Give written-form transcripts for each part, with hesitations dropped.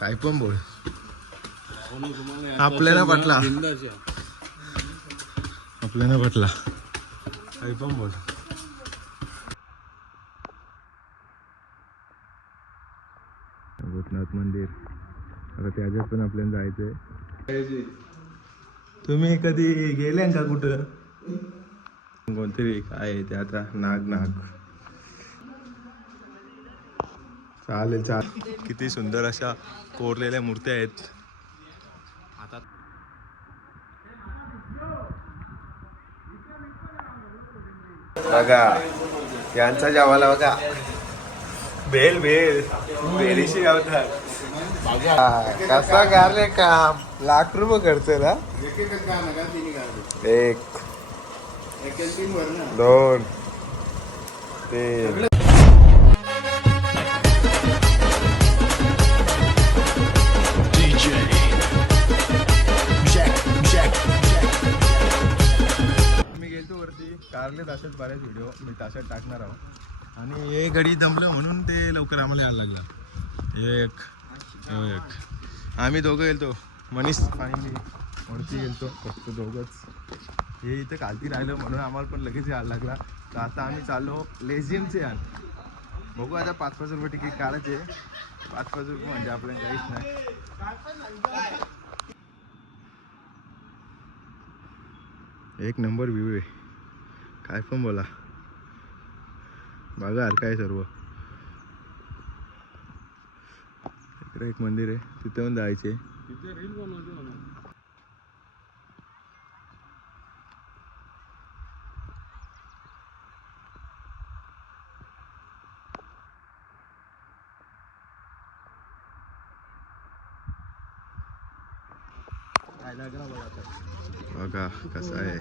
काय पण बोल, आपल्याला पटला, आपल्याला पटला, काय पण बोल. भूतनाथ मंदिर आता त्याच्यात पण आपल्याला जायचंय. तुम्ही कधी गेले का कुठं? कोणतरी काय ते आता नाग चालेल चालेल. किती सुंदर अशा कोरलेल्या मूर्त्या आहेत. आता बघा यांचा जेवायला बघा, भेल बेरीशी गावतात. कसा गारले काम, ₹1,00,000 खर्च ना. एक 2 3 मी गेलतो वरती, कारले तासात बऱ्याच व्हिडिओ मी तासात टाकणार आहोत. आणि हे गडी जमलं म्हणून ते लवकर आम्हाला यायला लागलं. एक आम्ही दोघं गेलतो, मनीष आणि मी वरती गेलतो फक्त दोघंच. हे इथं खालती राहिलं म्हणून आम्हाला पण लगेच यायला लागला. तर आता आम्ही चाललो लेझिमचे यान. बघू आता 5-5 रुपये तिकीट काढायचे. 5-5 रुपये म्हणजे आपल्याला काहीच नाही. एक नंबर व्ह्यू आहे, काय पण बोला. बघा हरकं आहे सर्व. इकडे एक मंदिर आहे, तिथे पण जायचे. बघा कसं आहे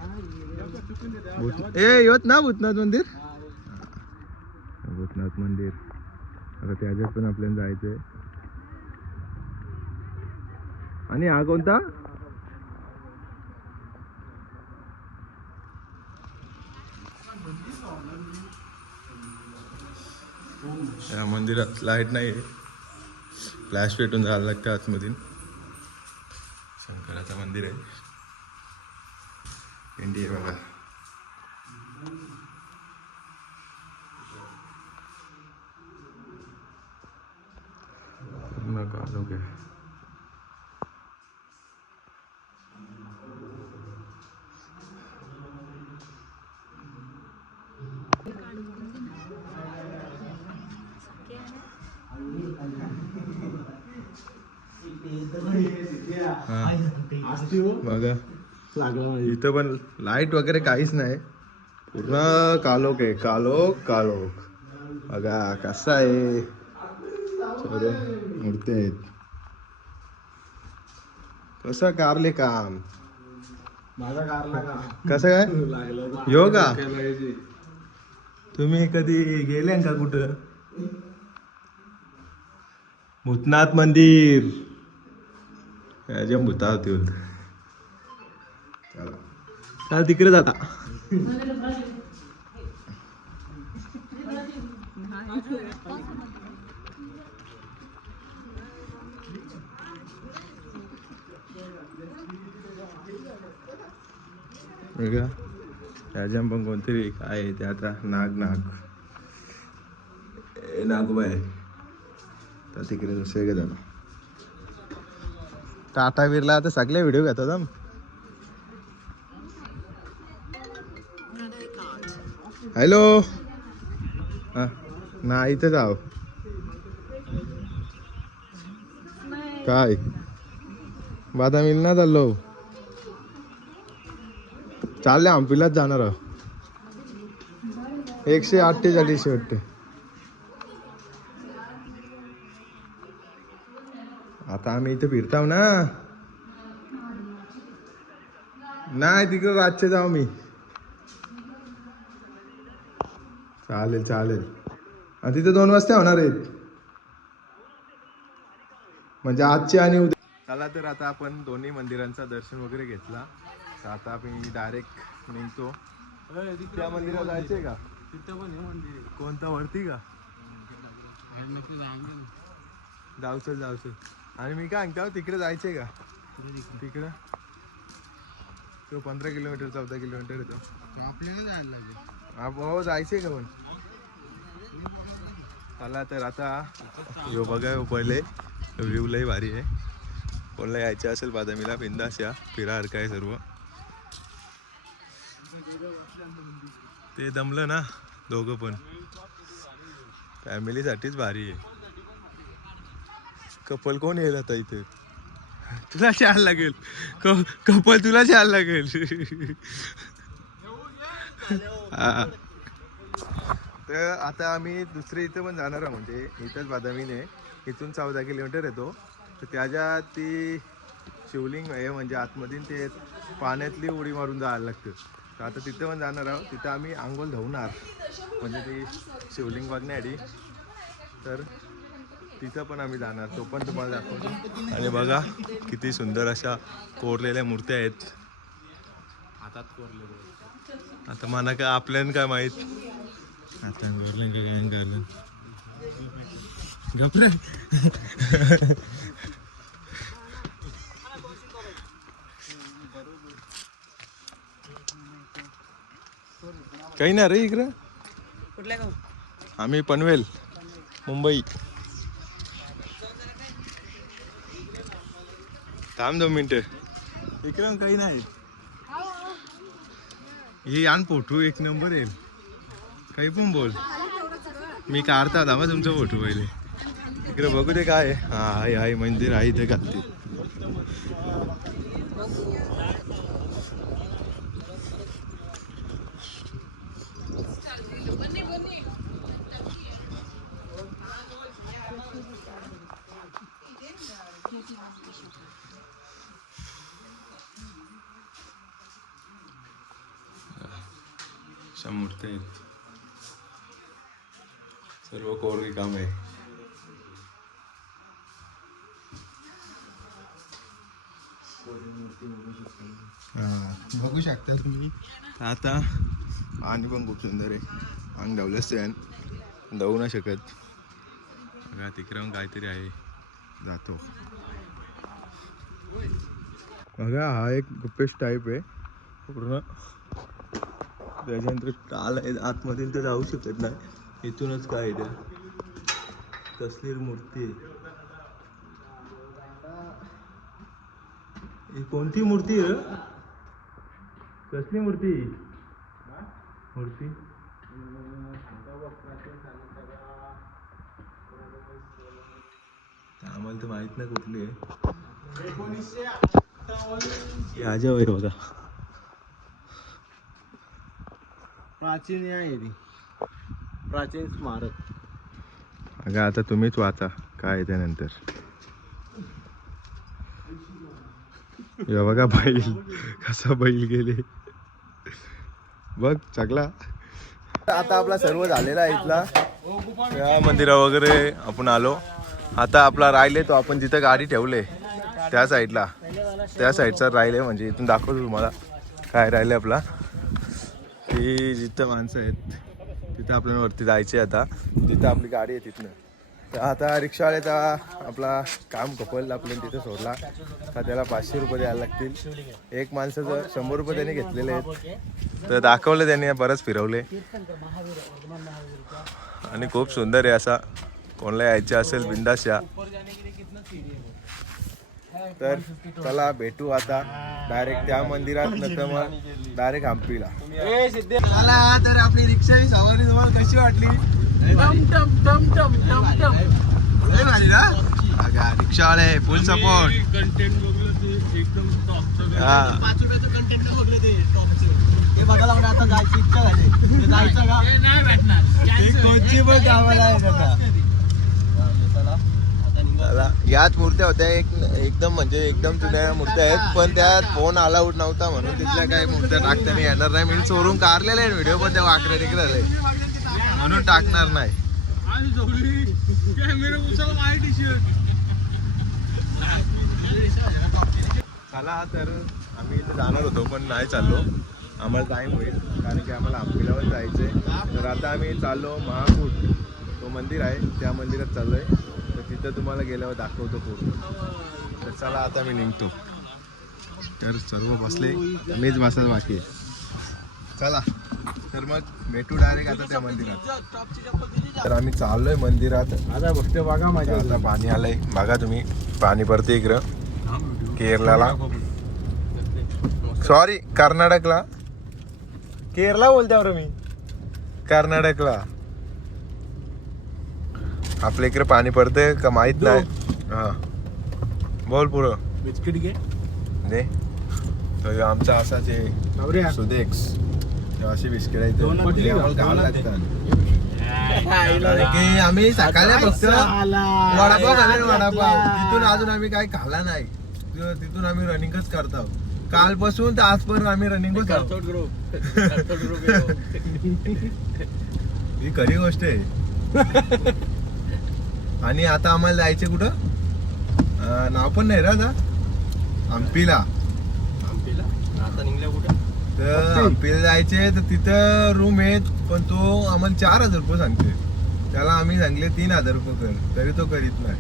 येत ना भूतनाथ मंदिर. भूतनाथ मंदिर आता त्याच्यात पण आपल्याला जायचंय. आणि हा कोणता? या मंदिरात लाईट नाही आहे, फ्लॅश पेटून जायला लागतं आतमधून. शंकराचं मंदिर आहे, इंडिया बघा. ओके बघा इथं पण लाईट वगैरे काहीच नाही, पूर्ण कालोख आहे, कालोख. बघा कसा आहे, मूर्ती आहेत. कसं कारले काम, कसं काय योगा. तुम्ही कधी गेले का कुठं? भूतनाथ मंदिर याच्या भूता होती बोलत. चला तिकडे जाता. त्याच्या पण कोणतरी काय ते आता नागोबाई तर तिकडे दुसरे झालं. टाटा बिर्ला आता सगळे व्हिडिओ घेतात. हॅलो ना इथं जाव काय बादा मिल ना चाललो, चालले हम्पीलाच जाणार आहो. 148 वाटते. आता आम्ही इथे फिरताव ना, नाही तिकडे रातचे जाऊ मी. चालेल आणि तिथे 2 वाजता होणार आहेत, म्हणजे आजचे आणि उद्या. चला तर आता आपण दोन्ही मंदिरांचा दर्शन वगैरे घेतला, तर आता आपण डायरेक्ट निघतो. त्या मंदिरात जायचंय का? तिथं पण मंदिर कोणता वरती का? जाऊच आणि मी काय सांगतो तिकडे जायचंय का तिकडं तो 15 किलोमीटर 14 किलोमीटर येतो आपल्याला जायला लागेल. हो जायचंय का पण चला तर आता यो बघा पहिले व्ह्यू लय भारी आहे. कोणाला यायचं असेल बादामीला बिंदास या फिरासारखं आहे सर्व. ते दमलं ना दोघं पण फॅमिलीसाठीच भारी आहे. कपल कोण येईल आता इथे तुला छान लागेल कपल तुला छान लागेल. हा तर आता आम्ही दुसरे इथं पण जाणार आहोत म्हणजे इथंच बादामीने इथून 14 किलोमीटर येतो तर त्याच्या ती शिवलिंग आहे म्हणजे आतमधून ते पाण्यातली उडी मारून जायला लागतं तर आता तिथं पण जाणार आहोत. तिथं आम्ही आंघोळ धुवणार म्हणजे ती शिवलिंग बघण्यासाठी तर तिथं पण आम्ही जाणार तो पण तुम्हाला दाखवतो. आणि बघा किती सुंदर अशा कोरलेल्या मूर्त्या आहेत हातात कोरले. आता मला काय आपल्याला काय माहित आता कोरलं काय करलं गपरे. काही ना रे इकडं कुठल्या गाव? आम्ही पनवेल मुंबई. थांब 2 मिनिटं इकडं काही नाही. हे आण फोटो एक नंबर येईल काही पण बोल मी काढता होता मग तुमचा फोटो पहिले. इकडे बघू दे काय हा आहे आहे मंदिर आहे इथे घालते. अशा मूर्त्या आहेत सर्व कोरडी काम आहे. बघू शकता तुम्ही. आता आणि पण खूप सुंदर आहे अंग धावलंच ते धावू नाही शकत. बघा तिकडे काहीतरी आहे जातो बघा. हा एक गुप्पेश टाईप आहे पूर्ण त्याच्यानंतर टाल आहे आतमध्ये तर जाऊ शकत नाही इथूनच काय त्या तसली मूर्ती आहे. ही कोणती मूर्ती आहे कसली मूर्ती मूर्ती आम्हाला तर माहित नाही कुठली आहे. 1958 आजा वगैरे बघा प्राचीन आहे ती प्राचीन स्मारक. अगं आता तुम्हीच वाचा काय त्यानंतर. या बघा बैल कसा बैल गेले बघ चकला. आता आपला सर्व झालेला आहे इथला या मंदिरा वगैरे आपण आलो. आता आपला राहिले तो आपण जिथं गाडी ठेवले त्या साईडला त्या साईडचा राहिले म्हणजे इथून दाखवतो तुम्हाला काय राहिले आपला. ती जिथं माणसं आहेत तिथं आपल्याला वरती जायचे. आता जिथं आपली गाडी आहे तिथनं तर आता रिक्षावाल्याचा आपला काम कपल आपल्याला तिथं सोडला का त्याला 500 रुपये द्यायला लागतील. एक माणसाचं 100 रुपये त्याने घेतलेले आहेत तर दाखवलं त्याने बरंच फिरवले आणि खूप सुंदर आहे. असा कोणाला यायचं असेल बिंदास या. तर चला भेटू आता डायरेक्ट त्या मंदिरात नंतर मग डायरेक्ट हम्पीला. चला तर आपली रिक्षाची सवारी तुम्हाला कशी वाटली? रिक्षावाले फुल सपोर्ट. हा 5 रुपयाचं कंटेंट बघलं ते टॉपचं. ते बघायला मला आता जायची इच्छा झाली. जायचं का? नाही भेटणार. कोणची पण कामाला आहे आता. याच मूर्त्या होत्या एकदम म्हणजे एकदम जुन्या मूर्त्या आहेत पण त्यात फोन अलाउड नव्हता म्हणून तिथल्या काही मूर्त्या टाकताना येणार नाही. मी चोरून काढलेले आहे व्हिडिओ पण त्या वाकड्या निघाले म्हणून टाकणार नाही. चला तर आम्ही इथे जाणार होतो पण नाही चाललो आम्हाला टाईम होईल कारण की आम्हाला हम्पीलावर जायचंय. तर आता आम्ही चाललो महाकूट तो मंदिर आहे त्या मंदिरात चाललोय तर तिथं तुम्हाला गेल्यावर दाखवतो पूर्ण. तर चला आता मी निघतो. तर सर्व बसले, मीच बसायला बाकी आहे. चला तर मग भेटू डायरेक्ट आता त्या मंदिरात. तर आम्ही चाललोय मंदिरात. आता गोष्ट बघा माझ्या. आता पाणी आलंय बघा तुम्ही. पाणी पडते इकडं केरळला, सॉरी कर्नाटकला. केरला बोलत्यावर मी, कर्नाटकला. आपल्या इकडे पाणी पडते का माहित नाही. हा बोल पुरं. बिस्किट घे दे. तर आमचा असाच आहे सुदेक्स. अशी बिस्किट आहे की आम्ही सकाळी फक्त वडापाव खाल्ला. वडापाव तिथून अजून आम्ही काही खाल्ला नाही. तिथून आम्ही रनिंगच करतो. कालपासून तर आजपर्यंत आम्ही रनिंगच करतो. ही खरी गोष्ट आहे. आणि आता आम्हाला जायचे कुठं नाव पण नाही रे आता. हम्पीला. आता निघल्या कुठं? तर हम्पीला जायचे. तर तिथं रूम आहेत पण तो आम्हाला 4,000 रुपये सांगते. त्याला आम्ही सांगले 3,000 रुपये कर, तरी तो करीत नाही.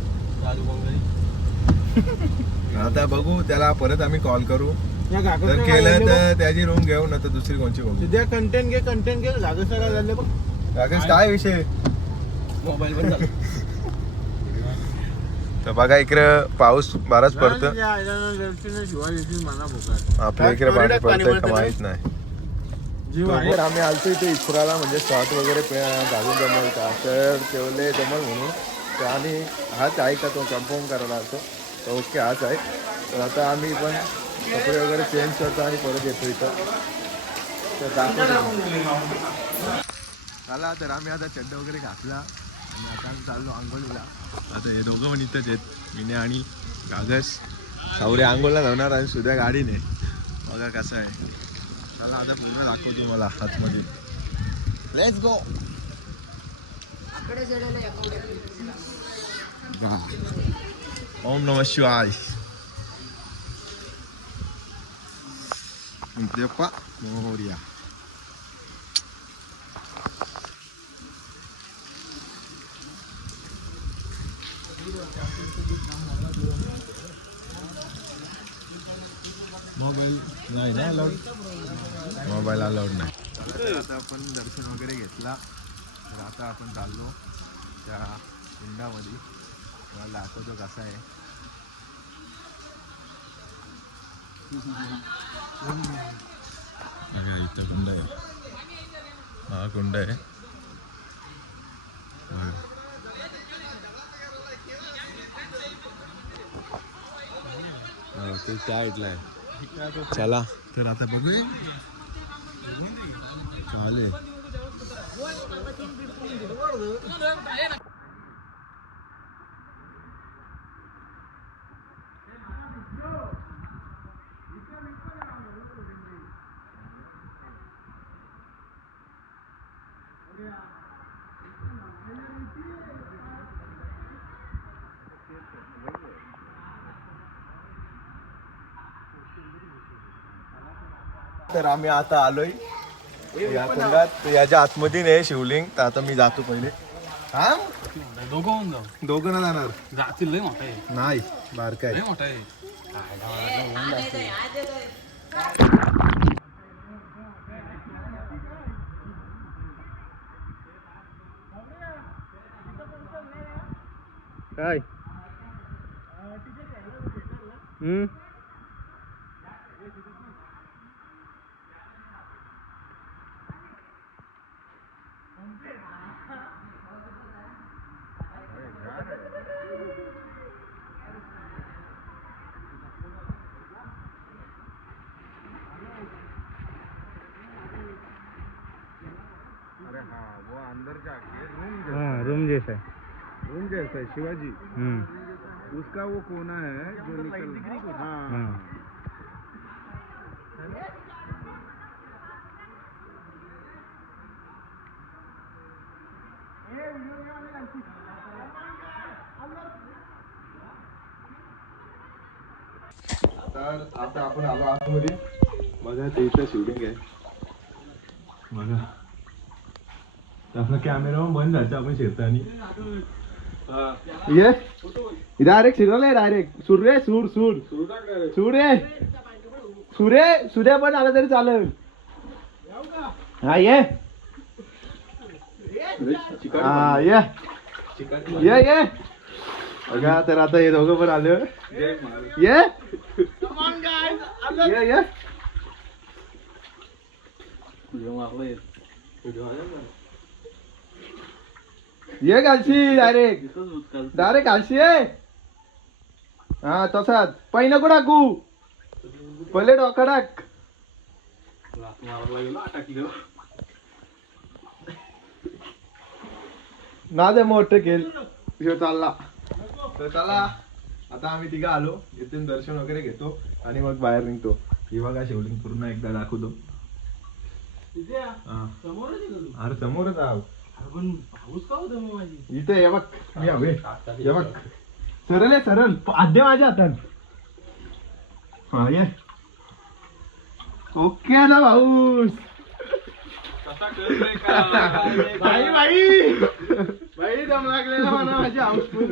आता बघू त्याला परत आम्ही कॉल करू. जर केलं तर त्याची रूम घेऊ ना तर दुसरी कोणची बघू. कंटेंट घे जागेच झाले बघ. राकेश काय विषय. मोबाईल पण झाला. तर बघा इकडे पाऊस बराच पडतो. आपल्या इकडे पाणी पडतंय का माहित नाही. तर आम्ही आलतो इथे इस्राला म्हणजे शॉट वगैरे घालून जमल का तर तेवढे जमल म्हणून. तर आम्ही हाच आहे का तो कन्फर्म करायला आलतो. तर ओके हाच आहे. तर आता आम्ही पण कपडे वगैरे चेंज करतो आणि परत येतो इथं. तर चला तर आम्ही आता चड्डा वगैरे घातला आणि आता आम्ही चाललो आंघोळीला. आता हे दोघं पण इथंच आहेत, मिने आणि कागस. सावरे आंघोळला जाणार आणि सुद्धा गाडीने. बघा कसं आहे. चला आता पूर्ण दाखवतो मला आतमध्ये. Let's go. ओम नमः शिवाय. देप्पा मोहरिया. मोबाईल नाही ना अलाउड. मोबाईल अलाउड नाही. आता आपण दर्शन वगैरे घेतला. तर आता आपण चाललो त्या कुंडामध्ये. मला दाखवतो कसा आहे. इथं कुंड आहे. हा कुंड आहे. ते त्या इथला आहे. चला तर आता बघूया. आले तर आम्ही आता आलोय या कुंडात. याच्या आतमध्ये नाही शिवलिंग. तर आता मी जातो पहिले. हा दोघं ना जाणार. जातील लय मोठा आहे. नाही बारका आहे. मोठा आहे. काय अरे हाँ वो अंदर जाके रूम जैसा है. रूम जैसा है शिवाजी. उसका वो कोना है जो निकल. हाँ तर आता आपण आलो आतमध्ये. बघा ते इथं शूटिंग आहे. बघा आपला कॅमेरा बंद झाला आपण शेतानी. ये डायरेक्ट शिरवलंय डायरेक्ट सूर रे सूर सूर सूर रे सूर्य सूर्य पण आला तरी चालेल. हा ये हा ये ये ये बघा तर आता हे दोघं पण आले ये ये ये ये घालशी डायरेक्ट डायरेक्ट घालशी आहे. हा तसाच पै नको टाकू पहिले डोका टाक. ना दे मोठं केल चालला तर चला आता आम्ही तिघं आलो इथून दर्शन वगैरे घेतो आणि मग बाहेर निघतो. ही बघा शिवलिंग पूर्ण एकदा दाखवतो. अरे समोरच आहो इथे हे बघ मी हवे हे बघ सरळ आहे सरळ आद्य माझ्या हातात. हा ये ओके ना भाऊ भाई भाई भाई दम लागलेला म्हणा माझी हाऊसफुल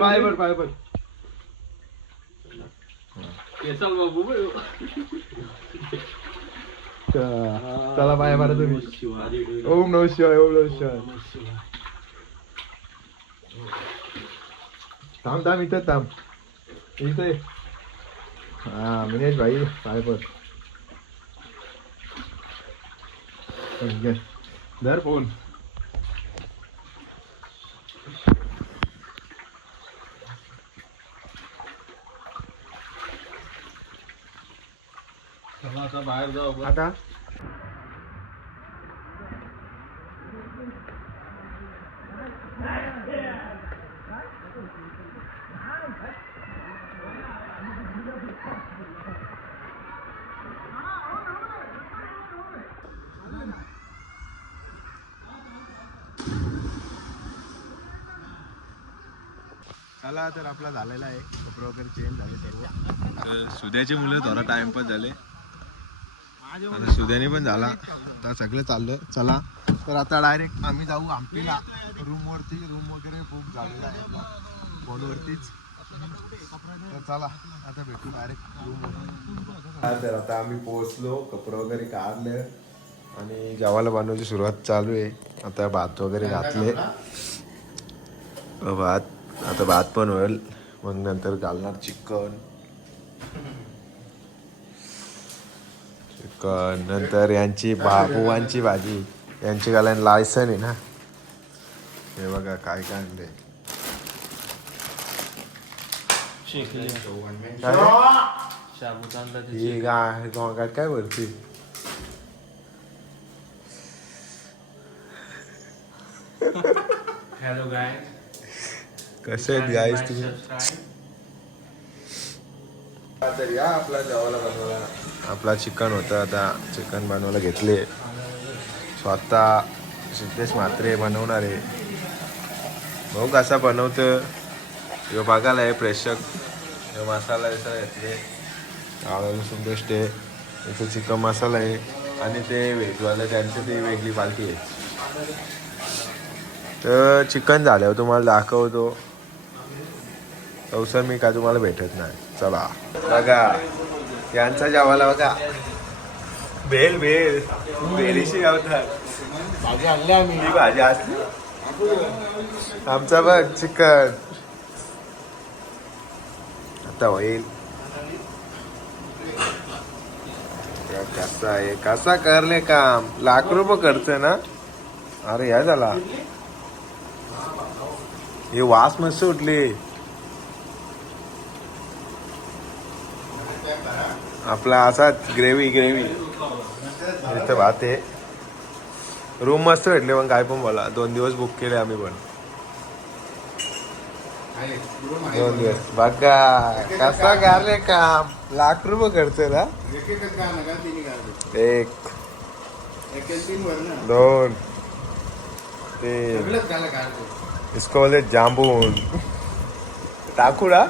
पाय बर पाय बर चला पाय मारा तुम्ही. ओम नमः शिवाय ओम नमः शिवाय. थांब थांब इथं थांब इथे. हा मिनेश भाई पाय पर धर फोन. आता बाहेर जाऊ आता चला तर आपला झालेला आहे कपडे वगैरे चेंज झाले सर्व. सुद्याची मुलं थोडा टाइमपास झाले आता सुद्याने पण झाला आता सगळं चाललं. चला तर आता डायरेक्ट आम्ही जाऊ हम्पीला रूमवरती. रूम वगैरे बुक झालेला आहे फोनवरतीच. तर चला आता भेटू डायरेक्ट रूमवर. तर आता आम्ही पोहोचलो कपडे वगैरे काढले आणि जेवायला बनवायची सुरुवात चालू आहे. आता भात वगैरे घातले भात आता भात पण होईल मग नंतर घालणार चिकन चिकन नंतर यांची पोवांची भाजी यांची घालायला लायसन आहे ना. हे बघा काय काय आणले ही गाय काय वरती हॅलो गाय कसे आहेत गाईस तुम्ही. तर या आपला जेवायला बनवायला आपला चिकन होतं. आता चिकन बनवायला घेतले स्वतः सिद्धेश म्हात्रे बनवणार आहे. भाऊ कसा बनवतं हे बघायला आहे प्रेक्षक. हे मसाला याचा घेतले आळू लसूण पेस्ट आहे याचा चिकन मसाला आहे आणि ते व्हेजवाले त्यांची ती वेगळी पार्टी आहे. तर चिकन झाल्यावर तुम्हाला दाखवतो. अवसर मी काय तुम्हाला भेटत नाही. चला बघा यांचा जेवायला बघा बेल बेल बेलीशी गावतात भाजी आणली आम्ही. ही भाजी असली आमचा बघ चिकन आता होईल. कसा आहे कसा करले काम ₹1,00,000 खर्च ना. अरे या झाला हे वास मस्त उठली. आपला असाच ग्रेव्ही ग्रेव्ही इथं भात आहे. रूम मस्त भेटले पण काय पण बोला 2 दिवस बुक केले आम्ही पण 2 दिवस. बघा कसा गारले काम ₹1,00,000 खर्च ना. 1 2 3 इसको बोले जांबून टाकू ना.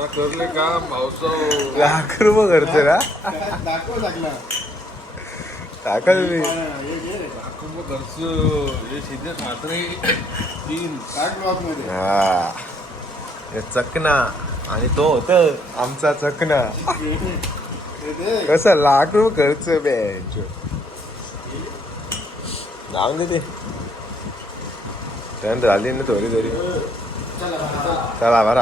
करले काम भाऊसाव ₹1,00,000 खर्च ना. टाका तुम्ही हा हे चकना आणि तो होत आमचा चकना कसं लाख रुपये खर्च बँच जाऊन दे ते झाली ना थोडी थोडी चला बरा